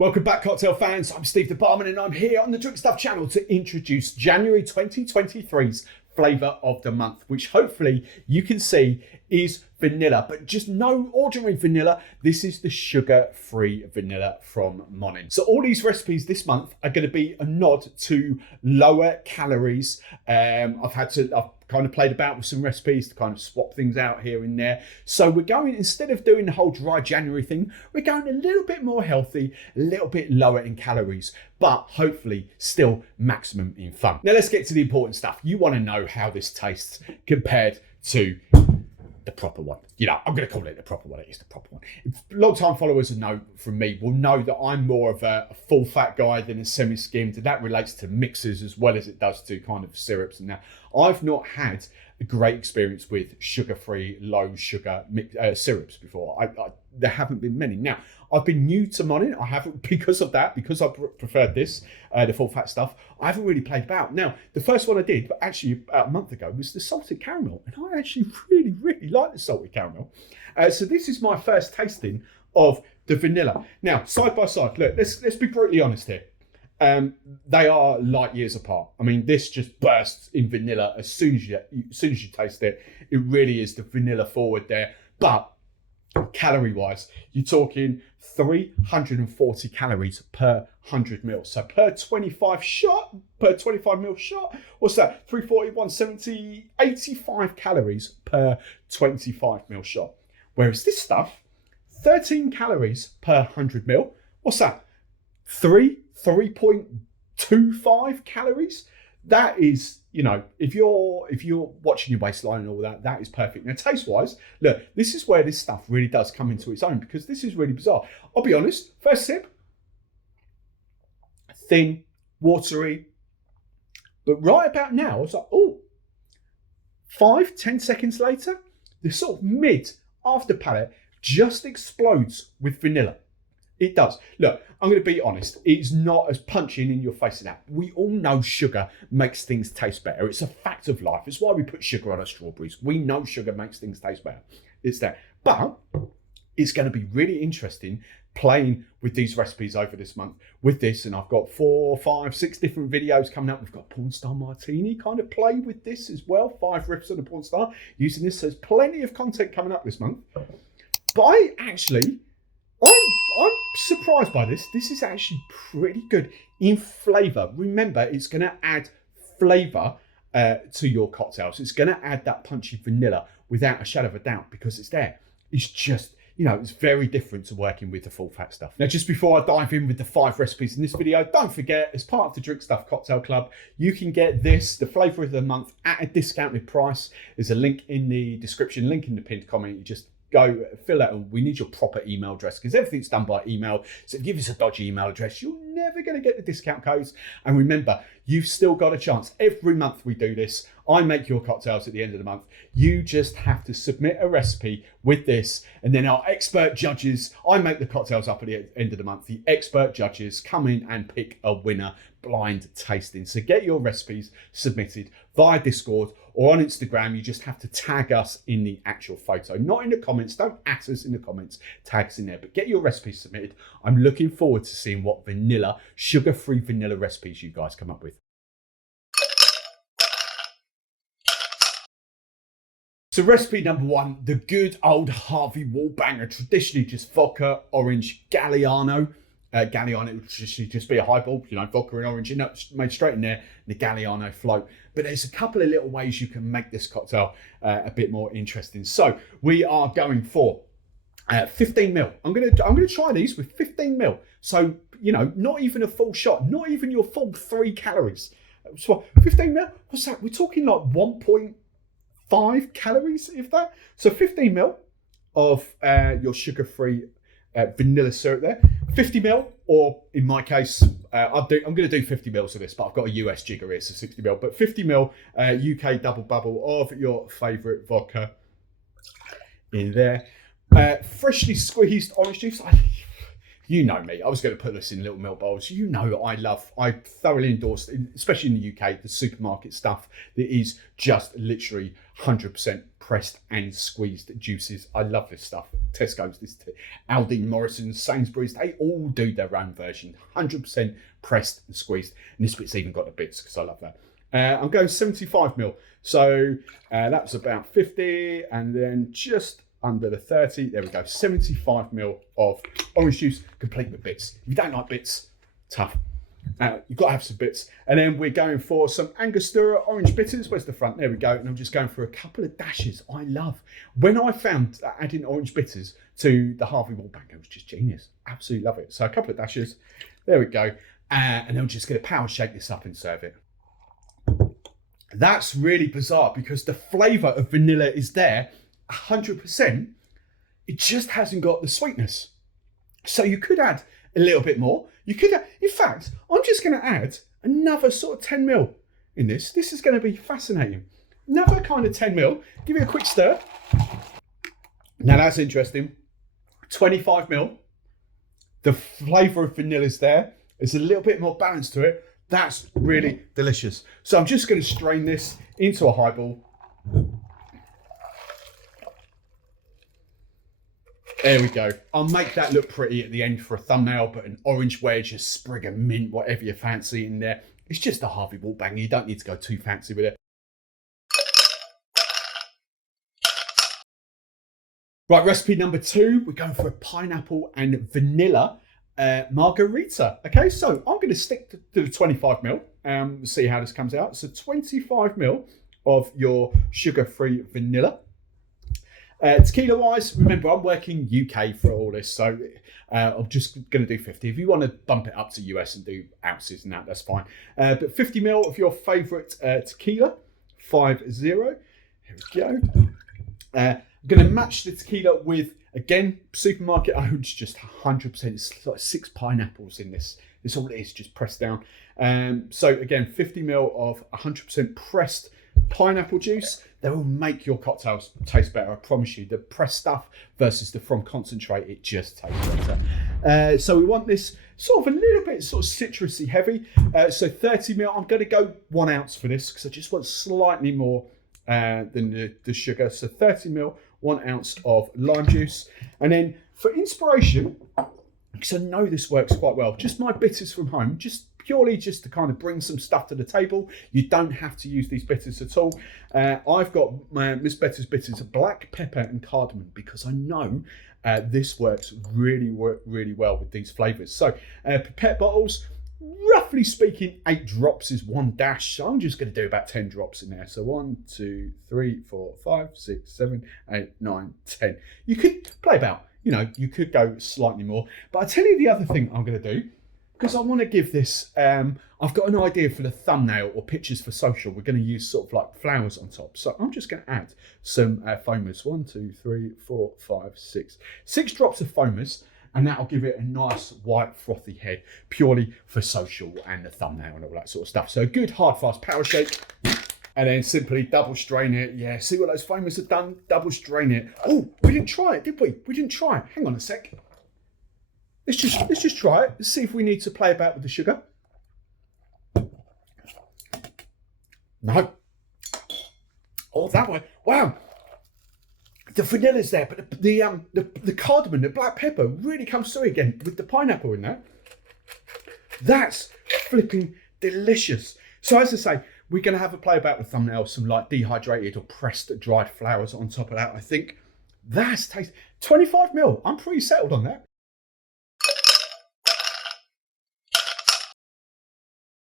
Welcome back, cocktail fans. I'm Steve the Barman and I'm here on the Drink Stuff channel to introduce January 2023's flavour of the month, which hopefully you can see is vanilla, but just no ordinary vanilla. This is the sugar-free vanilla from Monin. So all these recipes this month are going to be a nod to lower calories. I've kind of played about with some recipes to kind of swap things out here and there. So we're going, instead of doing the whole dry January thing, we're going a little bit more healthy, a little bit lower in calories, but hopefully still maximum in fun. Now let's get to the important stuff. You want to know how this tastes compared to the proper one. You know, I'm going to call it the proper one. It is the proper one. Long-time followers from me will know that I'm more of a full-fat guy than a semi-skimmed, and that relates to mixers as well as it does to kind of syrups. And now, I've not had a great experience with sugar-free, low-sugar syrups before. There haven't been many. Now, I've been new to Monin. I haven't, because of that, because I preferred this, the full-fat stuff, I haven't really played about. Now, the first one I did, but actually about a month ago, was the salted caramel. And I actually really, really like the salted caramel. So this is my first tasting of the vanilla. Now, side by side, look, let's be brutally honest here. They are light years apart. I mean, this just bursts in vanilla as soon as you taste it. It really is the vanilla forward there. But calorie wise, you're talking 340 calories per 100 ml. So per 25 ml shot, what's that? 340, 170, 85 calories per 25 ml shot. Whereas this stuff, 13 calories per 100 ml. What's that? 3.25 calories. That is, you know, if you're watching your waistline and all that, that is perfect. Now, taste-wise, look, this is where this stuff really does come into its own, because this is really bizarre. I'll be honest, first sip, thin, watery, but right about now, I was like, oh, 5-10 seconds later, the sort of mid after palate just explodes with vanilla. It does. Look, I'm going to be honest. It's not as punching in your face as that. We all know sugar makes things taste better. It's a fact of life. It's why we put sugar on our strawberries. We know sugar makes things taste better. It's that. But it's going to be really interesting playing with these recipes over this month with this. And I've got 4, 5, 6 different videos coming up. We've got Porn Star Martini kind of play with this as well. 5 riffs on a porn star using this. So there's plenty of content coming up this month. But I'm surprised by this. This is actually pretty good in flavour. Remember, it's going to add flavour to your cocktails. It's going to add that punchy vanilla without a shadow of a doubt, because it's there. It's just, you know, it's very different to working with the full fat stuff. Now, just before I dive in with the 5 recipes in this video, don't forget, as part of the Drink Stuff Cocktail Club, you can get this, the flavour of the month, at a discounted price. There's a link in the description, link in the pinned comment. You just go fill out. We need your proper email address, because everything's done by email. So if you give us a dodgy email address, you're never going to get the discount codes. And remember, you've still got a chance. Every month we do this. I make your cocktails at the end of the month. You just have to submit a recipe with this, and then our expert judges, I make the cocktails up at the end of the month. The expert judges come in and pick a winner, blind tasting. So get your recipes submitted via Discord or on Instagram. You just have to tag us in the actual photo, not in the comments. Don't at us in the comments, tag us in there, but get your recipes submitted. I'm looking forward to seeing what vanilla, sugar-free vanilla recipes you guys come up with. So recipe number 1, the good old Harvey Wallbanger, traditionally just vodka, orange, Galliano. Galliano would just be a highball, you know, vodka and orange, you know, made straight in there, the Galliano float. But there's a couple of little ways you can make this cocktail a bit more interesting. So we are going for 15 ml. I'm gonna try these with 15 ml. So, you know, not even a full shot, not even your full 3 calories. So 15 ml, what's that? We're talking like 1.5 calories, if that. So 15 ml of your sugar-free vanilla syrup there. 50 ml, or in my case, I'm going to do 50 mils of this, but I've got a US jigger here, so 60 ml. But 50 ml UK double bubble of your favourite vodka in there. Freshly squeezed orange juice. You know me. I was going to put this in little milk bowls. You know I thoroughly endorse, especially in the UK, the supermarket stuff that is just literally 100% pressed and squeezed juices. I love this stuff. Tesco's, Aldi, Morrison's, Sainsbury's, they all do their own version. 100% pressed and squeezed. And this bit's even got the bits because I love that. I'm going 75ml. So that's about 50 and then just under the 30. There we go. 75ml of orange juice, complete with bits. If you don't like bits, tough. You've got to have some bits. And then we're going for some Angostura orange bitters. Where's the front? There we go. And I'm just going for a couple of dashes. I love. When I found adding orange bitters to the Harvey Wallbanger, it was just genius. Absolutely love it. So a couple of dashes. There we go. And then I'm just going to power shake this up and serve it. That's really bizarre because the flavour of vanilla is there 100%. It just hasn't got the sweetness. So you could add a little bit more. You could add, in fact, I'm just going to add another sort of 10ml in this. This is going to be fascinating. Another kind of 10ml. Give it a quick stir. Now that's interesting. 25ml. The flavour of vanilla is there. There's a little bit more balance to it. That's really delicious. So I'm just going to strain this into a highball. There we go. I'll make that look pretty at the end for a thumbnail, but an orange wedge, a sprig of mint, whatever you fancy in there. It's just a Harvey Wallbanger. You don't need to go too fancy with it. Right, recipe number 2. We're going for a pineapple and vanilla margarita. Okay, so I'm going to stick to the 25ml. See how this comes out. So 25ml of your sugar-free vanilla. Tequila wise, remember I'm working UK for all this, so I'm just going to do 50. If you want to bump it up to US and do ounces and that's fine. But 50ml of your favourite tequila, 50. Here we go. I'm going to match the tequila with, again, supermarket owned, just 100%. It's like 6 pineapples in this. This all it is, just pressed down. So again, 50ml of 100% pressed pineapple juice. They will make your cocktails taste better, I promise you. The pressed stuff versus the from concentrate, it just tastes better. So we want this sort of a little bit sort of citrusy heavy. So 30ml, I'm going to go 1 ounce for this because I just want slightly more than the sugar. So 30ml, 1 ounce of lime juice. And then for inspiration, because I know this works quite well, just my bitters from home, purely just to kind of bring some stuff to the table. You don't have to use these bitters at all. I've got Miss Betty's bitters of black pepper and cardamom because I know this works really well with these flavours. So pipette bottles, roughly speaking, 8 drops is 1 dash. So I'm just going to do about 10 drops in there. So 1, 2, 3, 4, 5, 6, 7, 8, 9, 10. You could play about, you could go slightly more. But I'll tell you the other thing I'm going to do, because I want to give this, I've got an idea for the thumbnail or pictures for social. We're going to use sort of like flowers on top. So I'm just going to add some foamers. 1, 2, 3, 4, 5, 6. 6 drops of foamers, and that'll give it a nice white frothy head, purely for social and the thumbnail and all that sort of stuff. So a good hard fast power shake, and then simply double strain it. Yeah, see what those foamers have done? Double strain it. Oh, we didn't try it, did we? We didn't try it. Hang on a sec. Let's just try it. Let's see if we need to play about with the sugar. No. Oh, that one. Wow. The vanilla's there, but the cardamom, the black pepper really comes through again with the pineapple in there. That's flipping delicious. So as I say, we're going to have a play about with thumbnail, some like dehydrated or pressed dried flowers on top of that. I think that's tasty. 25ml. I'm pretty settled on that.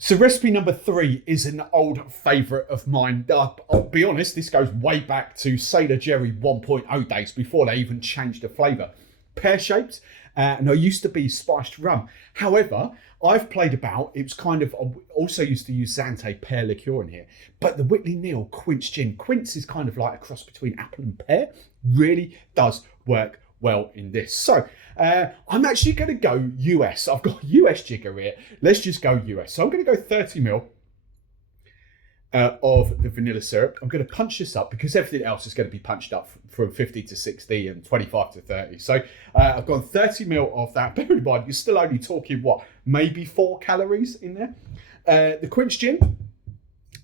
So recipe number 3 is an old favourite of mine. I'll be honest, this goes way back to Sailor Jerry 1.0 days before they even changed the flavour. Pear-shaped, and I used to be spiced rum. However, I've played about, it was kind of, I also used to use Zante pear liqueur in here, but the Whitley Neal Quince gin. Quince is kind of like a cross between apple and pear. Really does work well in this. So I'm actually going to go US. I've got US jigger here. Let's just go US. So I'm going to go 30ml. of the vanilla syrup. I'm going to punch this up because everything else is going to be punched up from 50 to 60 and 25 to 30. So I've gone 30 ml of that. Bear in mind, you're still only talking, what, maybe 4 calories in there. The quince gin,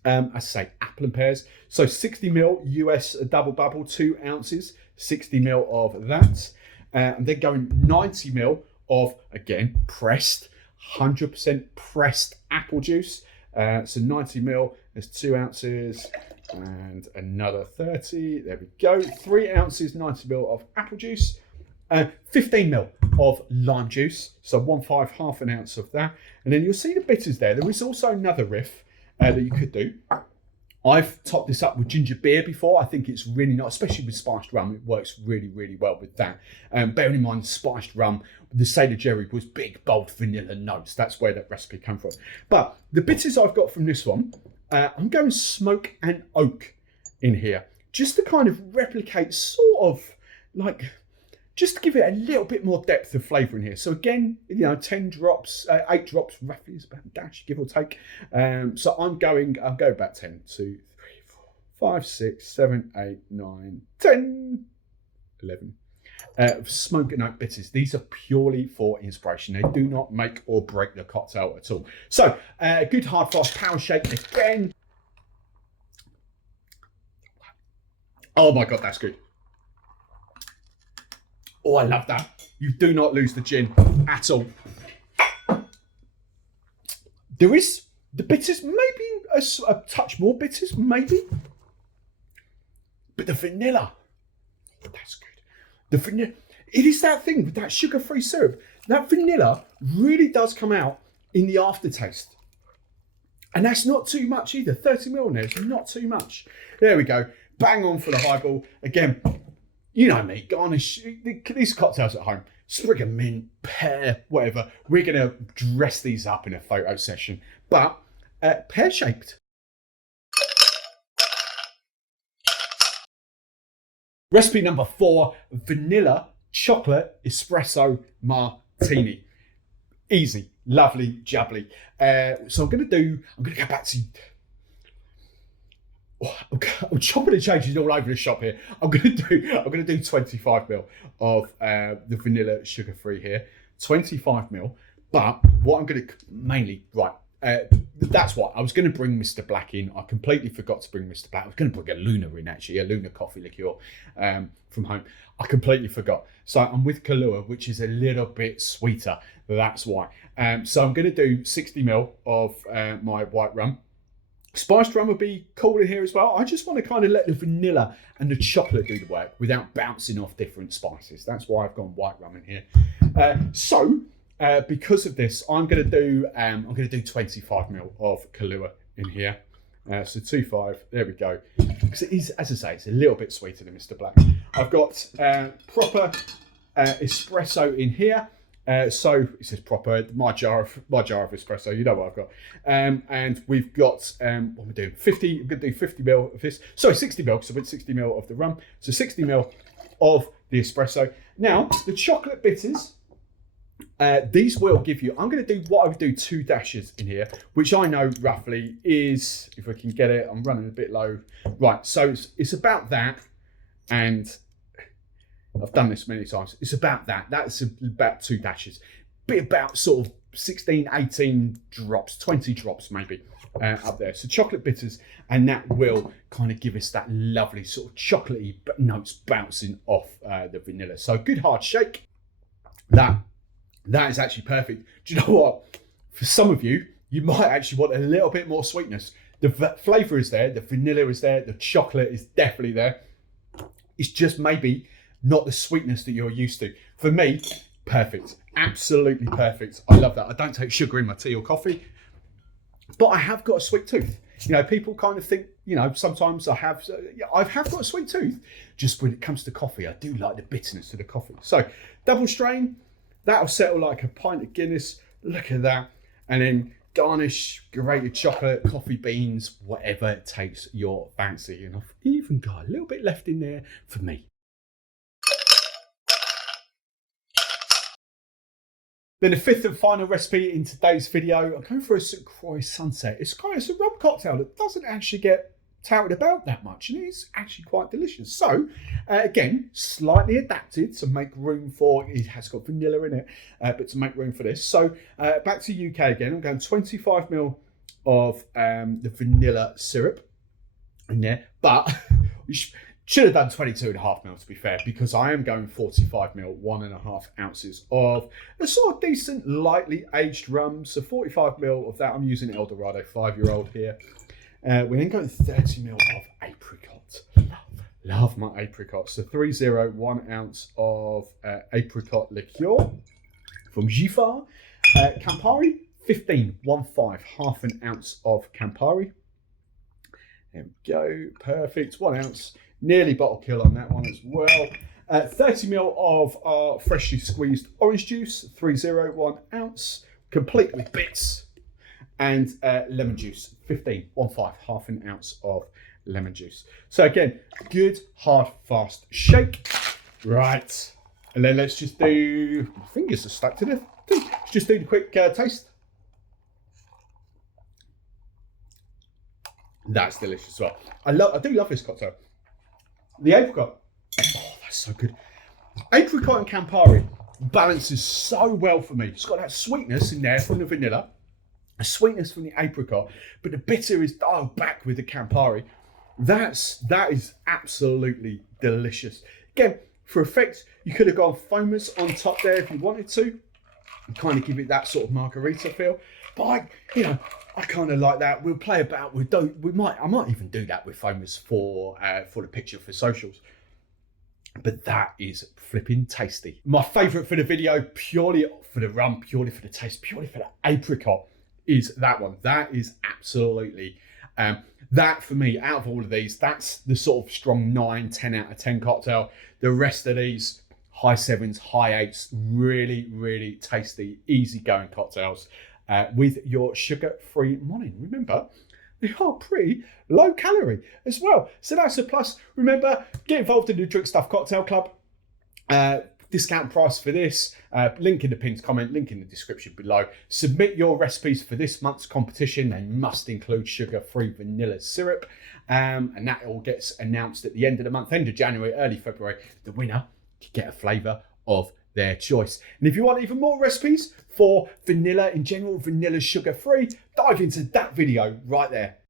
I say apple and pears. So 60 ml US double bubble, 2 ounces, 60 ml of that. And then going 90 ml of, again, pressed, 100% pressed apple juice. So 90 ml, there's 2 ounces and another 30. There we go. 3 ounces, 90 ml of apple juice. 15 ml of lime juice. So 1/5, half an ounce of that. And then you'll see the bitters there. There is also another riff that you could do. I've topped this up with ginger beer before. I think it's really nice, especially with spiced rum. It works really, really well with that. Bearing in mind, spiced rum, the Sailor Jerry was big, bold vanilla notes. That's where that recipe came from. But the bitters I've got from this one, I'm going smoke and oak in here, just to kind of replicate sort of like, just to give it a little bit more depth of flavour in here. So again, 10 drops, 8 drops roughly is about a dash, give or take. So I'll go about 10, 2, 3, 4, 5, 6, 7, 8, 9, 10, 11. Smoke and oak bitters. These are purely for inspiration. They do not make or break the cocktail at all. So good hard fast power shake again. Oh my God, that's good. Oh, I love that. You do not lose the gin at all. There is the bitters, maybe a touch more bitters, maybe. But the vanilla, oh, that's good. The vanilla, it is that thing with that sugar-free syrup. That vanilla really does come out in the aftertaste. And that's not too much either. 30 ml in there is not too much. There we go. Bang on for the highball. Again, you know me, garnish these cocktails at home. Sprig of mint, pear, whatever. We're going to dress these up in a photo session. But pear-shaped. Recipe number 4, vanilla chocolate espresso martini. Easy, lovely, jubbly. So I'm going to go back to... I'm chopping and changing all over the shop here. I'm gonna do 25 ml of the vanilla sugar-free here. 25 ml. But what I'm gonna mainly that's what I was gonna bring Mr. Black in. I completely forgot to bring Mr. Black. I was gonna bring a Luna in actually, a Luna coffee liqueur from home. I completely forgot. So I'm with Kahlua, which is a little bit sweeter. That's why. So I'm gonna do 60 ml of my white rum. Spiced rum would be cool in here as well. I just want to kind of let the vanilla and the chocolate do the work without bouncing off different spices. That's why I've gone white rum in here. Because of this, I'm going to do 25 ml of Kahlua in here. So 2.5. There we go. Because it is, as I say, it's a little bit sweeter than Mr. Black. I've got proper espresso in here. So it says proper, my jar of espresso, you know what I've got. And we've got, what am I doing? I'm going to do 50 ml of this. Sorry, 60 ml, because I went 60 ml of the rum. So 60 ml of the espresso. Now, the chocolate bitters, these will give you, I'm going to do what I would do 2 dashes in here, which I know roughly is, if I can get it, I'm running a bit low. Right, so it's about that, and I've done this many times. It's about that. That's about 2 dashes. Be about sort of 16, 18 drops, 20 drops maybe up there. So chocolate bitters, and that will kind of give us that lovely sort of chocolatey notes bouncing off the vanilla. So good hard shake. That is actually perfect. Do you know what? For some of you, you might actually want a little bit more sweetness. The flavour is there. The vanilla is there. The chocolate is definitely there. It's just maybe not the sweetness that you're used to. For me, perfect. Absolutely perfect. I love that. I don't take sugar in my tea or coffee, but I have got a sweet tooth. People kind of think, sometimes I have got a sweet tooth. Just when it comes to coffee, I do like the bitterness of the coffee. So double strain, that'll settle like a pint of Guinness. Look at that. And then garnish, grated chocolate, coffee beans, whatever takes your fancy. And I've even got a little bit left in there for me. Then the fifth and final recipe in today's video, I'm going for a St. Croix Sunset. It's a rum cocktail that doesn't actually get touted about that much, and it's actually quite delicious. So again, slightly adapted to make room for, it has got vanilla in it, but to make room for this. So back to UK again, I'm going 25 ml of the vanilla syrup in there, but we should have done 22.5 ml to be fair, because I am going 45 ml, 1.5 ounces of a sort of decent, lightly aged rum. So 45 ml of that. I'm using Eldorado 5-year-old here. We're then going 30 ml of apricot. Love my apricot. So 30, 1 ounce of apricot liqueur from Giffard. Campari, 15, 1.5, half an ounce of Campari. There we go, perfect. 1 ounce, nearly bottle kill on that one as well. 30 ml of our freshly squeezed orange juice, 30, 1 ounce, complete with bits. And lemon juice, 15, 1.5, half an ounce of lemon juice. So again, good, hard, fast shake. Right, and then let's just do, my fingers are stuck to this. Let's just do the quick taste. That's delicious as well. I do love this cocktail. The apricot, oh, that's so good. Apricot and Campari balances so well for me. It's got that sweetness in there from the vanilla, a sweetness from the apricot, but the bitter is dialed back with the Campari. That is absolutely delicious. Again, for effect, you could have gone foamers on top there if you wanted to, and kind of give it that sort of margarita feel. But I kind of like that. We'll play about. I might even do that with foamers for the picture for socials. But that is flipping tasty. My favourite for the video, purely for the rum, purely for the taste, purely for the apricot, is that one. That is absolutely, that for me, out of all of these, that's the sort of strong 9, 10 out of 10 cocktail. The rest of these, high 7s, high 8s, really, really tasty, easy-going cocktails with your sugar-free Monin. Remember, they are pretty low calorie as well. So that's a plus. Remember, get involved in the Drink Stuff Cocktail Club. Discount price for this, link in the pinned comment, link in the description below. Submit your recipes for this month's competition. They must include sugar-free vanilla syrup, and that all gets announced at the end of the month, end of January, early February. The winner can get a flavour of their choice. And if you want even more recipes for vanilla in general, vanilla sugar-free, dive into that video right there.